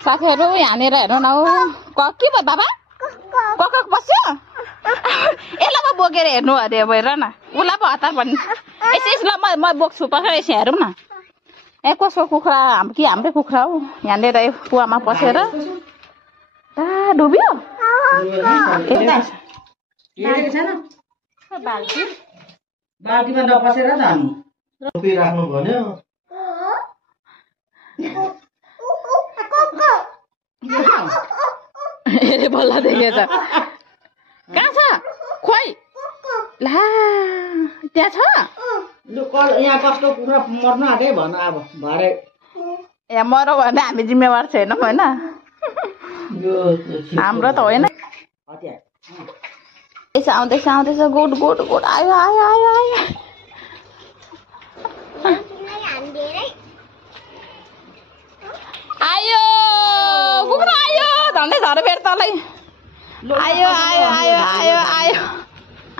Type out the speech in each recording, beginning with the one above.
साथीहरु यहाँनिर हेर्नु न के भयो बाबा कक बस्यो एला पो बोकेर हेर्नु अरे भएर न उला पो हतार भन्नु यसै ल म बोक्छु पक्का यसै हेरौँ न ए कसको कुखुरा हाम्रै कुखुरा हो यहाँनिर कुवामा पसेर डुब्यो बाल्टीमा नपसेर त हामी टोपी राख्नु भन्यो ए बल्ल देखेछ कहाँ छ खोइ ला त्यहाँ छ यहाँ कस्तो कुखुरा मर्नु आँटे भन अब भरे यहाँ मरौ भने हामी जिम्मेवार छैनौँ होइन हाम्रो त होइन आउँदैछ गुड गुड गुड आयो आयो आयो आयो आयो कुखुरा आयो झन्डै झरे फेरि तलै आयो आयो आयो आयो आयो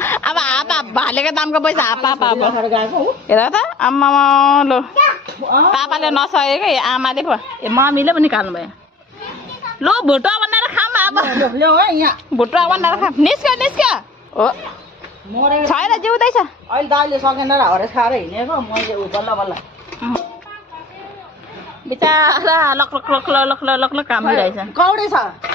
अब हापा भालेको दामको पैसा हापा हेर त आमा लो पापाले नसकेको आमाले पो मम्मीले पनि निकाल्नु भयो लो भुटुवा बनाएर खाऊँ अब भुटुवा बनाएर खाऊँ निस्क्यो हो छैन जिउँदैछ अहिले दाइले सकेन र हरेस खाएर हिँडेको मैले बल्ल बल्ल बिचारा लक काम गरिरहेछ कौडे छ